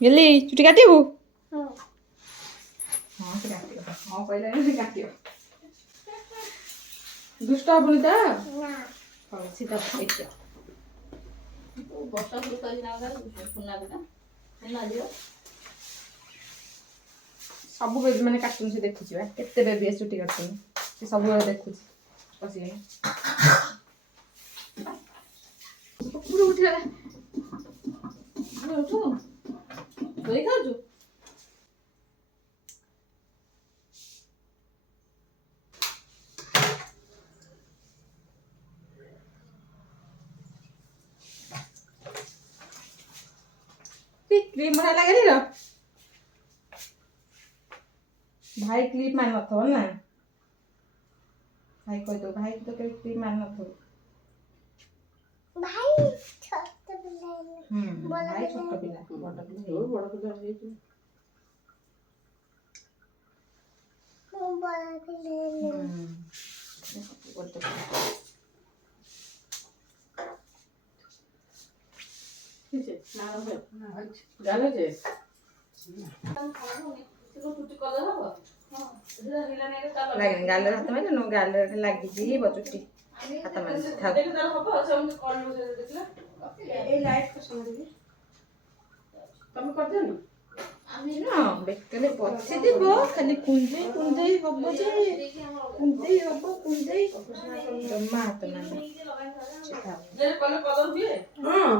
गेली चुटी काटिबु ହଁ हाँ से काटियो हाँ कहले से काटियो दुष्ट हबुनी त ନା ହଉ सीधा देखियो ବର୍ଷା ଫୁଲ କରି ନା ସୁନା ଦିନ ସୁନା ଦିଅ सब बेबी मैंने कार्टून से देखुची बा केते बेबी चुटी कार्टून से सब बेले देखुची बसी ପୁରା ଉଠିଗଲା ଉଠୁ ଶୋଇ ଖାଉଛୁ क्रीम बना लगे रो भाई क्लिप मान मत हो ना भाई कह दो भाई तो कभी क्लिप मान मत हो ଭାଇ ଛୋଟ ପିଲା भाई छोटा पिला बड़ा पिला ବଡ଼ ପିଲା ହେଇଛୁ ମୁଁ ବଡ଼ ପିଲା ଗାଲ ଯେ ଚୁଟି କଲର ହବ लगे गाल हाथ में नो गाल लगी जी बचुटी हाथ में था ହବ ସେମିତି କଲର ଦେଖିଲା এই লাইট পছন্দ দিবি তুমি করছো না ना बेकले बसी दिबो खाली कुंजे कुंजे हबो जे कुंजे हबो कुंजे जम्मा हाथ ना ଯେ କଲର ହୁଏ হ্যাঁ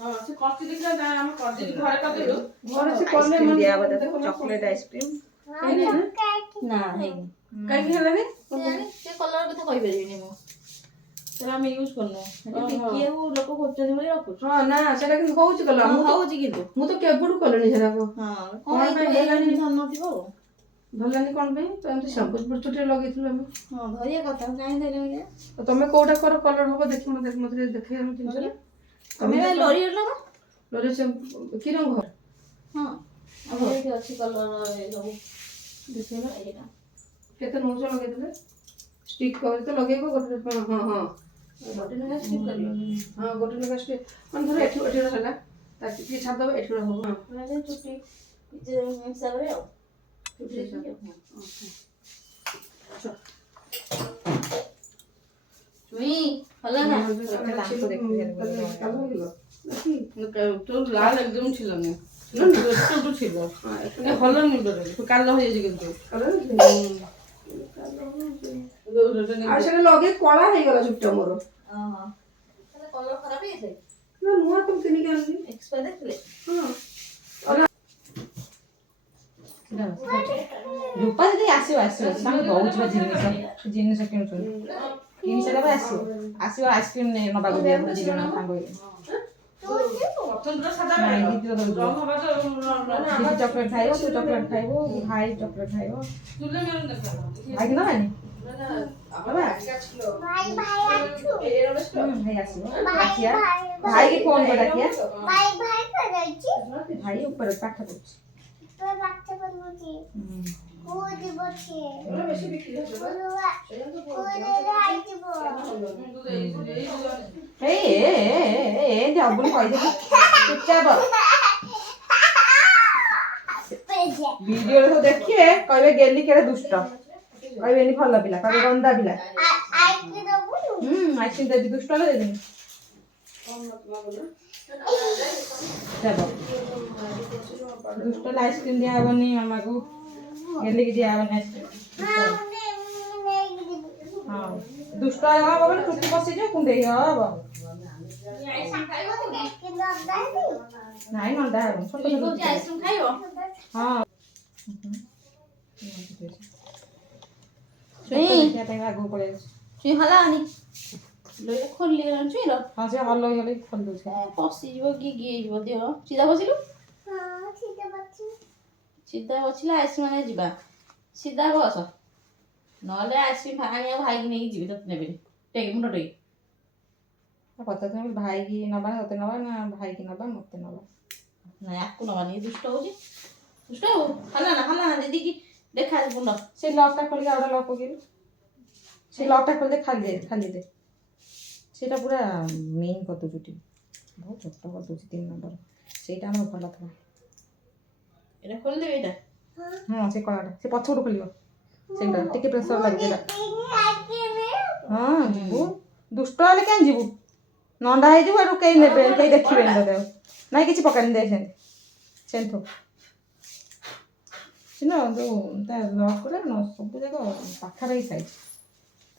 ହଁ ସେ କଚି ଦେଖିଲା ନା ଆମେ କରିଦେଇଛୁ ଘରେ କରିଦେଲୁ ঘরে সে করলে आइसक्रीम মানে दिया बता चॉकलेट आइसक्रीम ନା ହେଇନି কাইকি হেলানি ସେ କଲର କଥା କହିପାରିବିନି ମୁଁ ସେଟା ଆମେ ୟୁଜ୍ କରୁନୁ କିଏ ଲୋକ କରୁଛନ୍ତି ବୋଲି ରଖୁଛୁ ହଁ ନା সেটা কিন্তু হଉଛି কলা ହଁ ମୁଁ ତ ହଉଛି କିନ୍ତୁ ମୁଁ ତ କେବଠୁ କଲିଣି ସେଟାକୁ ହଁ କଣ କଣ ପାଇଁ ହେଲାନି ଧରିନଥିବ ଆଉ ଭଲାନି କଣ ପାଇଁ ତ ଏମିତି ସମ୍ବଲପୁର ଚୁଟିରେ ଲଗେଇଥିଲୁ ଆମେ ହଁ ଧରିବା କଥା କାହିଁ ଧରିବା ତ ତମେ କୋଉଟା କର କଲର ହବ ଦେଖି ମତେ ଦେଖେଇ ଆମ ଜିନିଷ ତମେ ଲରିଅର ଲଗ ଲରେ କି ରଙ୍ଗ ହଁ ଆମର ଏଇଠି ଅଛି କଲର ସବୁ ଦେଖେଇଲା ଏଇଟା କେତେ ନଉଛ ଲଗେଇଦେଲେ ଷ୍ଟିକ୍ କରି ତ ଲଗେଇବ ଗୋଟେ ହଁ ହଁ ଗୋଟେ ନେଖା ସ୍ଟିପ୍ କରିବ ହଁ ଗୋଟେ ଲେଖା ଷ୍ଟିକ୍ ମାନେ ଧର ଏଠି ଏଠି ହେଲା ତା ଟିକେ ଛାଡ଼ିଦେବ ଏଠି ହବ ହଁ ମାନେ ଚୁଟି ହିସାବରେ ଆଉ ଚୁଟି ଦେଖିକି ଆଉ। ଚୁଇଁ ଭଲ ନା তোর লাল একদম ছিল না একটু ছিল ভালো মুন্ডরে কালো হয়ে গেছে কিন্তু আর সেটা লগে কলা হয়ে গেল চুপটা মোর কলর খারাপ হয়েছে না নূଆ তুমি কিনিকে আনলি এক্সপায়ার দেখলে ହଁ रूपा दीदी आसो आसो तांको बहुत जिनिस किनुछन किनि सारा पर आसो आसो आइसक्रीम ने नबाको दिया बुझी जण सांगो स्वतंत्र सादा नहीं दीदी तो रंग हवा तो दीदी चॉकलेट खाइबो तू चॉकलेट खाइबो भाई चॉकलेट खाइबो तुले मेरे देखा भाई कि नबानी बाबा ଭାଇ ଭାଇ ଆଛୁ भाई आसो आखिया भाई की फोन पर आखिया ଭାଇ ଭାଇ କରାଇଛି भाई ऊपर पाठ पढुछ ତୋ ବାଚ୍ଚା ବନୁଛି କୋଉ ଯିବ ସିଏ ବେଶୀ ବିକ୍ରି ହଉଛି କୋଉରେ ଆଇଯିବ ए जबुन कहि दे चुपचाप वीडियो तो देखिए कहबे गेली केरे दुष्ट कहबे नि भल पिला कहबे गंदा पिला ଆଇକି ଦବୁନୁ आइसक्रीम देबी दुष्ट ले देबी दुष्ट आइसक्रीम दिया हबनी मामा को गेली की दिया हबनी आइसक्रीम ନେଇକି ଯିବୁ हां दुष्ट हबो बोले टुटी बसी जे कुंडे हबो କିନ୍ତୁ ଅଦା ହେବି ନାଇଁ ନଣ୍ଡା ହବ ଛୋଟ ଛୋଟ आइसक्रीम खाइबो हां चुई क्या टाइम आगो पड़े चुई हला आनी ले खोली चुई रो हां से हल्लो हल्लो खोल दो पसी जीव कि गिए जीव देह सीधा बसिलु ହଁ ଠିକ ଅଛି सीधा बसिले आइसक्रीम आने जीवा सीधा बस नले आइसक्रीम आनिया भाई की नहीं जीवी तते नेबे टेक मुंड टेक पता तो भाई की नबा होते नबा ना भाई की नबा मते नबा ना याकु नवानी दुष्ट हो हला ना दीदी की देखा मुंड से लॉक टा खोल के आउडा लॉक पकेल से लॉक टा खोल दे खाली दे सेटा पूरा मेन कतो चुटी ବହୁତ ଛୋଟ କରିଦେଉଛି 3 ନମ୍ବର ସେଇଟା ଆମର ଭଲ ଥିଲା। ଏଇଟା ଖୋଲିଦେବି ଏଇଟା। ହଁ ସେ କଳାଟା ସେ ପଛପଟୁ ଖୋଲିବ ସେଇଟା ଟିକେ ପ୍ରେସର ଲାଗୁଛି ଏଇଟା। ହଁ ଯିବୁ ଦୁଷ୍ଟ ହେଲେ କାହିଁ ଯିବୁ ନଣ୍ଡା ହେଇଯିବୁ ଏଠୁ କେହି ନେବେ କେହି ଦେଖିବେନି ତୋତେ ଆଉ। ନାଇଁ କିଛି ପକାନି ଦେ ସେମିତି ସିନା ଯୋଉ ତା ଲକରେ ସବୁ ଯାକ ପାଖାପାଖି ସାଇଜ୍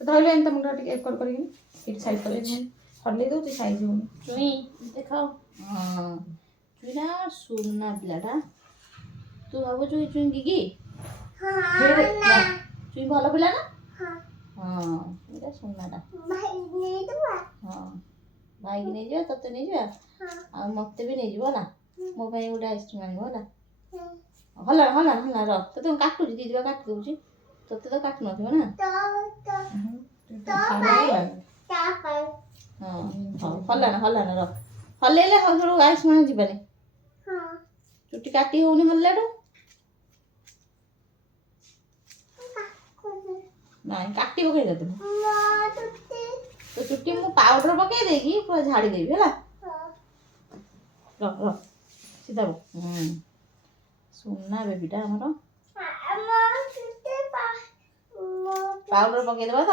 ତ ଧରିଲେ ଏମିତି ମୁଣ୍ଡ ଟିକେ ଏକର କରିକି ଏଇଠି ସାଇଜ୍ କରିକି ହଲେଇ ଦେଉଛି ସାଇଜ୍ ହଉନି। ଚୁଇଁ ଦେଖାଅ। ହଁ ଚୁଇଁଟା ସୁନା ପିଲାଟା। ତୁ ଭାବୁଛୁ କି ଚୁଇଁ କି? ଚୁଇଁ ଭଲ ପିଲା ନା? ହଁ ଏଇଟା ସୁନାଟା। ହଁ ଭାଇକି ନେଇଯିବା ତତେ ନେଇଯିବା ଆଉ ମତେ ବି ନେଇଯିବ ହେଲା। ମୋ ପାଇଁ ଗୋଟେ ଆଇସ୍କ୍ରିମ୍ ଆଣିବ ହେଲା। ହେଲା ହେଲା ହେଲା ର ତତେ ମୁଁ କାଟୁଛି ଦିଦି ବା କାଟି ଦେଉଛି ତତେ ତ କାଟୁ ନଥିବ ନା। ହଁ ହଉ ହଲାନା ର ହଲେଇଲେ ହଲୁ ଆଇସ୍କ୍ରିମ୍ ଯିବାନି। ଚୁଟି କାଟି ହଉନି ହଲେଇଲାଠୁ। ନାଇଁ କାଟି ପକେଇ ଦେବୁ ତ ଚୁଟି ମୁଁ ପାଉଡର ପକେଇ ଦେଇକି ପୁରା ଝାଡ଼ି ଦେବି ହେଲା। ର ସିଧା ସୁନା ବେବିଟା ଆମର। ପାଉଡର ପକେଇଦେବା ତ।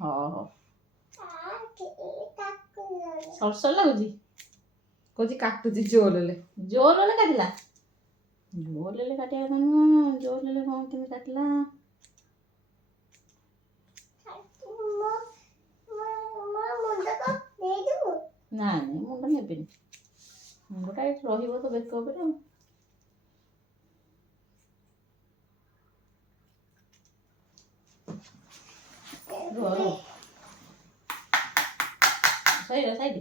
ହଁ ସରସର ଲାଗୁଛି କହୁଛି କାଟୁଛି ଜୋରରେ କାଟିଲା। ଜୋରରେ କାଟିବା କଥା ନୁହଁ। ଜୋରରେ କ'ଣ କେମିତି କାଟିଲା? ନାଇଁ ମୁଣ୍ଡ ନେବିନି ମୁଣ୍ଡଟା ଏଠି ରହିବ ତ ବେକ ଉପରେ ଆଉ। ସାଇଡ୍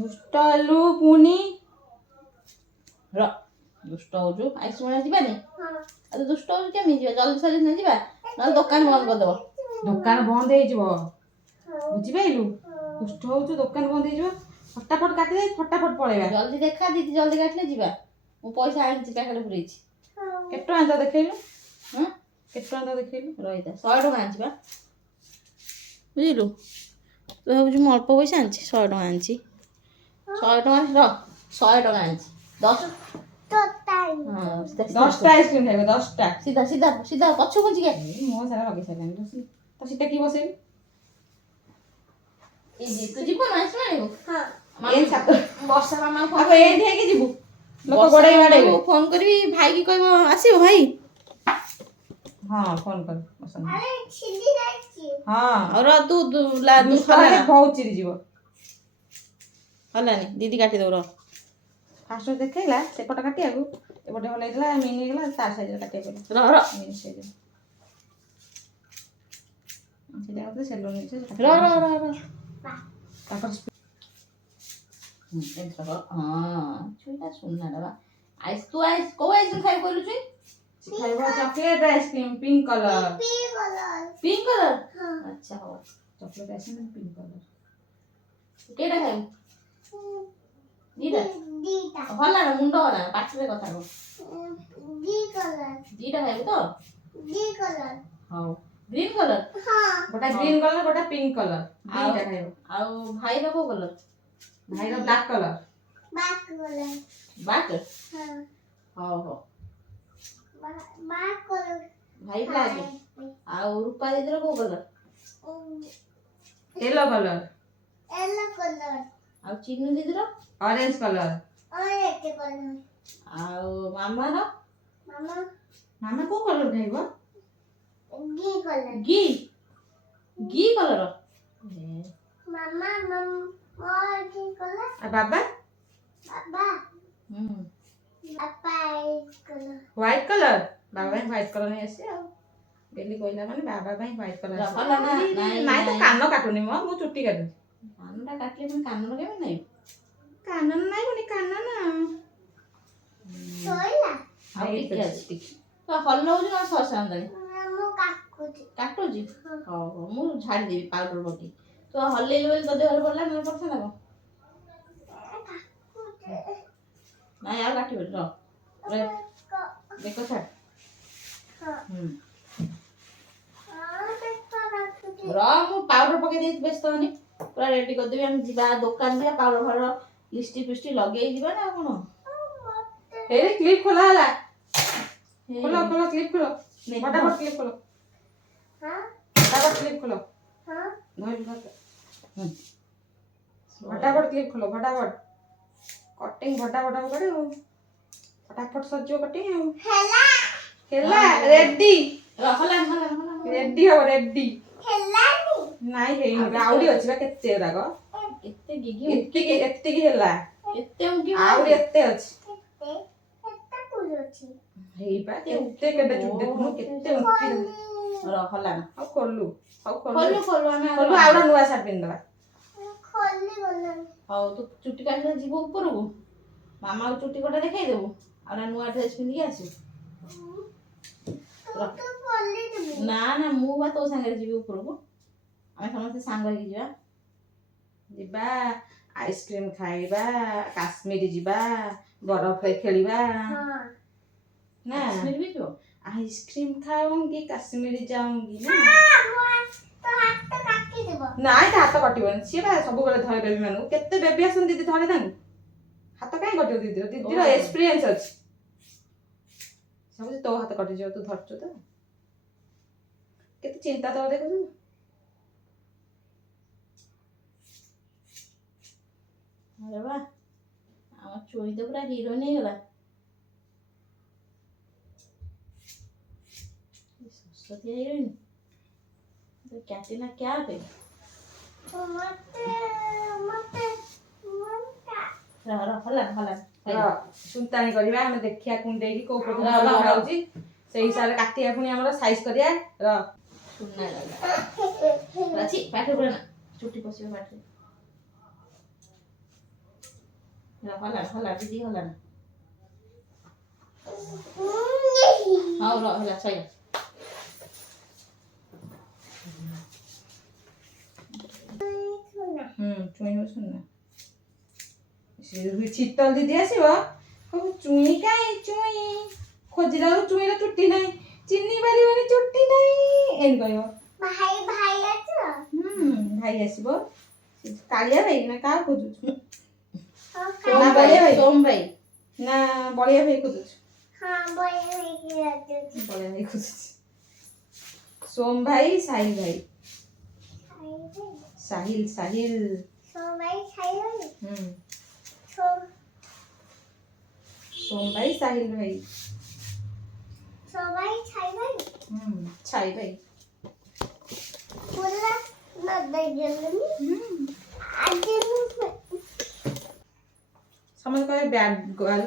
ଦୁଷ୍ଟ ହେଲୁ ପୁଣି ର ଦୁଷ୍ଟ ହଉଛୁ ଆଇସ୍କ୍ରିମ୍ ଯିବାନି। ଆଉ ତୁ ଦୁଷ୍ଟ ହଉଛୁ କେମିତି ଯିବା? ଜଲ୍ଦି ସରି ଯିବା ନହେଲେ ଦୋକାନ ବନ୍ଦ କରିଦେବ। ଦୋକାନ ବନ୍ଦ ହେଇଯିବ ବୁଝିପାରିଲୁ। ଦୁଷ୍ଟ ହଉଛୁ ଦୋକାନ ବନ୍ଦ ହେଇଯିବ। ଫଟାଫଟ କାଟିଦେଇ ଫଟାଫଟ ପଳେଇବା। ଜଲ୍ଦି ଦେଖା ଦିଦି ଜଲ୍ଦି କାଟିଲେ ଯିବା। ମୁଁ ପଇସା ଆଣିଛି ପ୍ୟାକେଟ୍ ପୁରେଇଛି। କେତେ ଟଙ୍କା ତ ଦେଖେଇଲୁ? ହଁ କେତେ ଟଙ୍କା ତ ଦେଖେଇଲୁ? ରହିଥା 100 ଟଙ୍କା ଆଣିଛି ବା ବୁଝିଲୁ। ତୁ ଭାବୁଛୁ ମୁଁ ଅଳ୍ପ ପଇସା ଆଣିଛି 100 ଟଙ୍କା ଆଣିଛି। 100 ଟଙ୍କା ର 100 ଟଙ୍କା ଆଣିଛି 10। ହଁ 10ଟା ଆଇସ୍କ୍ରିମ୍ ଖାଇବ 10ଟା। ସିଧା ସିଧା ସିଧା ପଛ ପଛିକା ମୁହଁ ସାରା ଲଗେଇ ସାରିଲାଣି ତ ସେଟା କି ବସେଇବି? ତୁ ଯିବୁ ନା ଆଇସ୍କ୍ରିମ୍ ଆଣିବୁ? ବର୍ଷା ମାମା ଏଇଠି ହେଇକି ଯିବୁ ଲୋକ ଗୋଡେଇ ବାଡେଇବେ। ଫୋନ୍ କରିବି ଭାଇକି କହିବ ଆସିବ ଭାଇ। ହଁ ଫୋନ୍ କର ଆଉ ର ତୁ ବହୁତ ଚିରି ଯିବ। ହଲାନି ଦିଦି କାଟିଦେବ ର। ଫାଷ୍ଟ ଦେଖେଇଲା ସେପଟ କାଟିବାକୁ ଏପଟେ ହଲେଇଥିଲା ମିନି ହେଇଗଲା ତା ସାଇଜରେ କାଟିବାକୁ ର ମିନି ସାଇଜରେ ସେଇଟା କଥା ସେଲୁନ ର ର ର ର ତାପରେ ହଁ ଛୁଇଟା ସୁନାଟା ବା ତୁ କୋଉ ଆଇସ୍କ୍ରିମ୍ ଖାଇବୁ କହିଲୁ ଚୁଇ? ଖାଇବ chocolate ice cream pink colour. Pink colour ଆଚ୍ଛା ହଉ ଚକଲେଟ ଆଇସ୍କ୍ରିମ୍ ପିଙ୍କ କଲର। କେଇଟା ଖାଇବୁ? ଦିଟା ହଲା ନା ମୁଣ୍ଡ ହଲା ପାଟିରେ କଥା କହ। ଦିଟା ଖାଇବୁ ତ? ହଉ ଗ୍ରୀନ କଲର ଗୋଟା ଗ୍ରୀନ କଲର ଗୋଟା ପିଙ୍କ କଲର ଦିଟା ଖାଇବ। ଆଉ ଭାଇର କୋଉ କଲର? ଭାଇର ବ୍ଲାକ୍ କଲର। ବ୍ଲାକ୍ ହଉ ହଉ ଭାଇ ବ୍ଲାକ୍। ଆଉ ରୂପା ଦିଦିର କୋଉ କଲର? Yellow colour. ଆଉ ଚିନୁ ଦିଦିର? Orange colour. ଆଉ ମାମାର? ମାମା କୋଉ କଲର ଖାଇବ? ଘି ଘି କଲର। ଆଉ ବାବା? White colour. ବାବା ପାଇଁ ହ୍ୱାଇଟ କଲର ନେଇ ଆସିବେ ଆଉ। ବେଲି କହିଲା ମାନେ ବାବା ପାଇଁ ହ୍ୱାଇଟ କଲର ଆସିବ। ନାଇଁ ତ କାନ କାଟୁନି ମୁଁ ଚୁଟି କାଟୁଛି। କାନଟା କାଟିଲେ ପୁଣି କାନର କେମିତି ନାହିଁ? କାନନ ନାଇଁ ପୁଣି କାନନ ଆଉ ଟିକେ ଅଛି ତ ହଲଉଛି ନା ସସାନ୍ତାଣି କାଟୁଛି। ହଉ ହଉ ମୁଁ ଛାଡ଼ିଦେବି ପାଉଡର ପକେଇ। ତୁ ହଲେଇଲୁ ବୋଲି ତୋ ଦେହରେ ପଡ଼ିଲା ନହେଲେ ପଡ଼ିଥାନ୍ତା କ'ଣ? ନାଇଁ ଆଉ କାଟିବନି ର ବେକ ଛାଡ଼ ର ମୁଁ ପାଉଡର ପକେଇ ଦେଇଛି ବ୍ୟସ୍ତ ହନି ପୁରା ରେଡି କରିଦେବି ଆମେ ଯିବା ଦୋକାନ ଯିବା ପାଉଡର ଫାଉଡର ଲିପଷ୍ଟିକ୍ ଫିଷ୍ଟିକ୍ ଲଗେଇ ଯିବା ନା ଆଉ କଣ ଏଇ କ୍ଲିପ ଖୋଲା ହେଲା ଖୋଲ ଖୋଲ କ୍ଲିପ ଖୋଲ ଫଟାଫଟ କ୍ଲିପ ଖୋଲ ଫଟାଫଟ କ୍ଲିପ ଖୋଲ फटाफट क्लिप खोलो फटाफट कटिंग फटाफट करो फटाफट सजियो कटिंग ହେଲା खेला रेडी रहला रेडी हो रेडी ହେଲାନି ନାଇଁ ହେଇନି ଆଉରି ଅଛି ବା କେତେ ରାଗ କେତେ ଗିଗି ଏତିକି ହେଲା କେତେ ଉଙ୍କି ଆଉରି ଏତେ ଅଛି କେତେ ପୁରୁଛି ହେଇପା କେତେ କେତେ ଦେଖୁନୁ କେତେ ଉଙ୍କି रहला ନା ଆଉ ଖୋଲୁ ଖୋଲୁ ଖୋଲୁ ଆମେ ଖୋଲୁ ଆଉ ଗୋଟେ ନୂଆ ଶାର୍ଟ ପିନ୍ଧିଦବା ଖୋଲି ଗଲାନି ହଉ ତୁ ଚୁଟି କାଟିଲେ ଯିବୁ ଉପରକୁ ମାମାକୁ ଚୁଟି କଟା ଦେଖେଇ ଦେବୁ ଆଉ ଗୋଟେ ନୂଆ ଡ୍ରେସ୍ ପିନ୍ଧିକି ଆସିବୁ ତୁ ଖୋଲି ଦେବୁ ନା ନା ମୁଁ ବା ତୋ ସାଙ୍ଗରେ ଯିବି ଉପରକୁ ଆମେ ସମସ୍ତେ ସାଙ୍ଗ ହେଇକି ଯିବା ଯିବା ଆଇସ୍କ୍ରିମ ଖାଇବା କାଶ୍ମୀର ଯିବା ବରଫରେ ଖେଳିବା ହଁ ନା କାଶ୍ମୀର ବି ଯିବ आइसक्रीम खाऊंगी कश्मीर जाऊंगी ना ତ ହାତ କାଟି ଦେବ ନାଇଁ ତା ହାତ କଟିବନି ସିଏ ବା ସବୁବେଳେ ଧରେ ବେବି ମାନଙ୍କୁ କେତେ ବେବି ଆସନ୍ତି ଦିଦି ଧରେ ତାଙ୍କୁ ହାତ କାଇଁ କଟିବ ଦିଦିର ଏକ୍ସପିରିଏନ୍ସ ଅଛି ସବୁ ତୋ ହାତ କଟିଯିବ ତୁ ଧରଛୁ ତ କେତେ ଚିନ୍ତା ତ ଦେଖୁଛୁ अरे वाह ଆମ ଚୁଇଁ ତ ପୁରା ହିରୋଇନ ହେଇଗଲା सरस्वती हिरोइन तो कैटरीना क्या पे ମତେ ମତେ हला हला ସୁନ୍ତାଣି କରିବା ଆମେ ଦେଖିବା କୁଣ୍ଡେଇକି କୋଉ ପଟେ ର, ର, ର। ଖାଉଛି ସେଇ ହିସାବରେ କାଟିବା ପୁଣି ଆମର ସାଇଜ କରିବା ର सुनना लगा अच्छी पाठे बोलना चुट्टी पसियो पाठे हला हला दीदी हला हां रो हला सही ଚୁଇଁ ଶୁଣ ସେ ଶୀତଲ ଦିଦି ଆସିବ କହିବ ଚୁଇଁ କାଇଁ ଚୁଇଁ ଖୋଜିଲା ବେଳକୁ ଚୁଇଁର ଚୁଟି ନାହିଁ ଚିହ୍ନି ପାରିବନି ଚୁଟି ନାହିଁ ଏମିତି କହିବ ଭାଇ ଭାଇ ଆଛ ଭାଇ ଆସିବ କାଳିଆ ଭାଇ ନା କାହା ଖୋଜୁଛୁ सोम भाई सोम भाई ନା ବଳିଆ ଭାଇ ଖୋଜୁଛୁ ହଁ ବୟ ହେଇକି ଆସୁଛି ବଳିଆ ଭାଇ ଖୋଜୁଛି ସୋମ ଭାଇ ସାହିଲ ଭାଇ ସାହିଲ ସାହିଲ ସବାଇ ଖାଇବନି सोम भाई साहिल भाई সবাই খাইবনি छाई भाई বললা না দেখলেনি আগে समझ कहे बैड गर्ल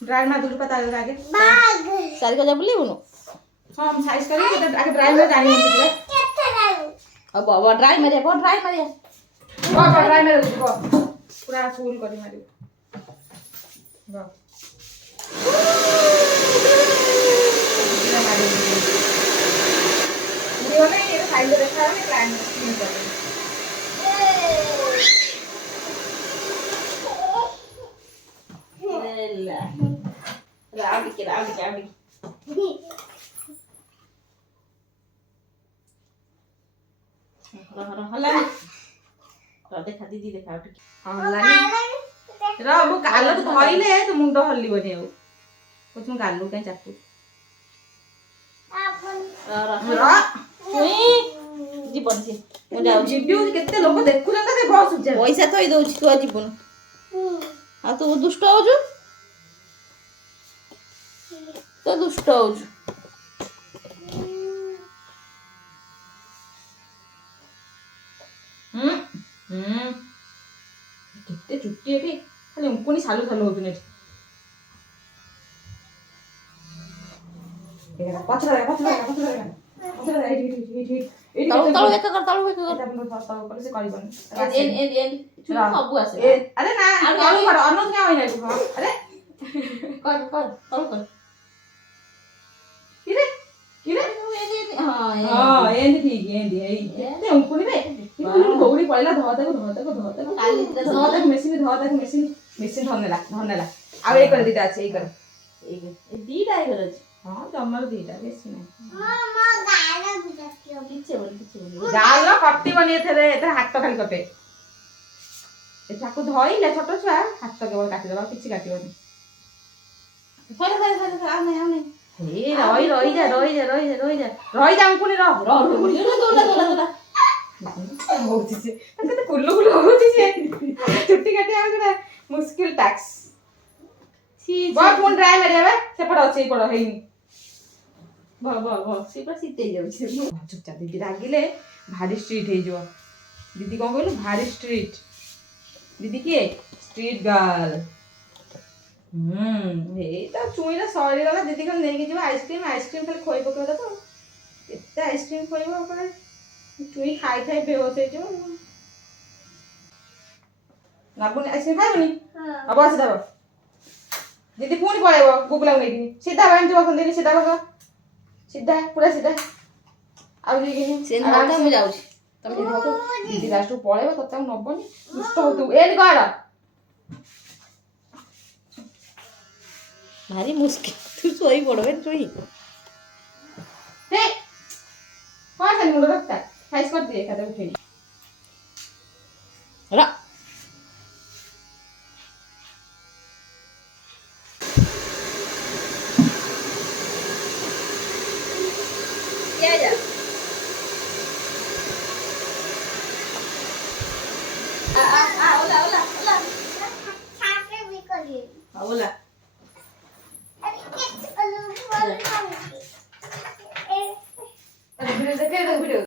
ड्राई मार दूर पता लगा आगे বাগ सारी को जब बोली बोलो हम साइज करें तो आगे ड्राई में जानी है मुझे কেতে রাখো अब वो ड्राई मारिया बहुत ड्राई मारिया वो ड्राई में रुको पूरा फुल करी मारी वाह पूरा मारी मुझे वाला ये साइज देखा है ड्राई में क्लीन कर रावड़ी के रावड़ी हला देखा दीदी देखा ठीक र मु गाल तो धइले तो मुंड हल्लिबनी आउ कुछ मु गालु काई चाकू र जीवन से मु जाऊ जिबिउ केते लोक देखुन त बस जा पैसा थई दउछि तू जीवन आ तू दुष्ट होजु तो दुष्ट होजु केते चुट्टी एठी खाली उंकुनी सालु सालु होतुने एटा पछरा एठी तळु तळु एक कर तळु एक कर एटा अपन सस्ता कर से करिबन एन चुन सब आसे अरे ना तळु कर अनंत क्या होइना तू अरे कर कर तळु कर किरे हां हां एंदी ठीक एंदी ए ते उंकुनी रे दौड़ी पळला धताको काली धताको मेसिन धनेला ଆଉ ଏଇ କରେ ଦିଟା ଅଛି ଏଇ କରେ এই দিটা হয়ে গেছে ହଁ ଜମାରୁ ଦିଟା ବେଶୀ ନାହିଁ ମାମା ଗାନା ବିଜାତିଅ কিচ্ছে বলি ଜାଲ କଟିବନି ଏଥିରେ ହାତ ଖାଲି କଟେ ଏ ଚାକୁ ଧଇଲେ ଛୋଟ ଛୁଆ ହାତ କେବଳ କାଟିଦେବା ଆଉ କିଛି କାଟିବନି ফেলে ফেলে ফেলে আর নেই আর নেই ଏଇ ରହିଯା ଅଙ୍କୁନି ରହ দৌড়া ହଉଛି ସେ କେତେ କୁଲୁ କୁଲୁ ହଉଛି ସେ ଚୁଟି କାଟିବା ଗୋଟେ ମୁସ୍କିଲ ଟାକ୍ସ ବଲ ପୁଣି ଡ୍ରାଏ ମାରିବା ସେପଟ ଅଛି ଏଇପଟ ହେଇନି সেটা শীতেই যাচ্ছে ଚୁପଚାପ ଦିଦି ରାଗିଲେ ଭାରି ଷ୍ଟ୍ରିଟ୍ ହେଇଯିବ ଦିଦି କଣ କହିଲୁ ଭାରି ଷ୍ଟ୍ରିଟ୍ ଦିଦି କିଏ ଷ୍ଟ୍ରିଟ୍ ଗାର୍ଲ ଏଇ ତ ଚୁଇଁଟା ସରିଗଲା ଦିଦି ଖାଲି ନେଇକି ଯିବ ଆଇସ୍କ୍ରିମ୍ ଖାଲି ଖୋଇ ପକେଇବା ତ କେତେ ଆଇସ୍କ୍ରିମ୍ ଖୋଇବ ପରେ ଚୁଇଁ ଖାଇ ବେହୋସ ହେଇଯିବ ନାବୁନି ଆଇସ୍କ୍ରିମ୍ ଖାଇବୁନି ହବ ସିଧା ହବ ଦିଦି ପୁଣି ପଳେଇବ ଗୁଗୁଲାକୁ ନେଇକିନି ସିଧା ଏମିତି ବସନ୍ତିନି ସିଧା ବସ ସିଧା ପୁରା ସିଧା ଆଉ ସେ ନହେଲେ ମୁଁ ଯାଉଛି ତମେ ଦିଦି ଲାଷ୍ଟକୁ ପଳେଇବ ତତେ ଆଉ ନବନି ଦୁଷ୍ଟ ହଉଥିବୁ ଏମିତି କର ଭାରି ମୁସ୍କିଲ ତୁ ଶୋଇ ପଡବେ ଚୁଇ ହେ କଣ ଖାଲି ମୁଣ୍ଡ ରଖତା ଖାଇସ୍ କରିଦିଏ ଏକାଥରେ ଉଠେଇ ର जा ओला ओला ओला ছাতে বিকলি ओला আরে কি বলবো বল ভিডিও দেখে ভিডিও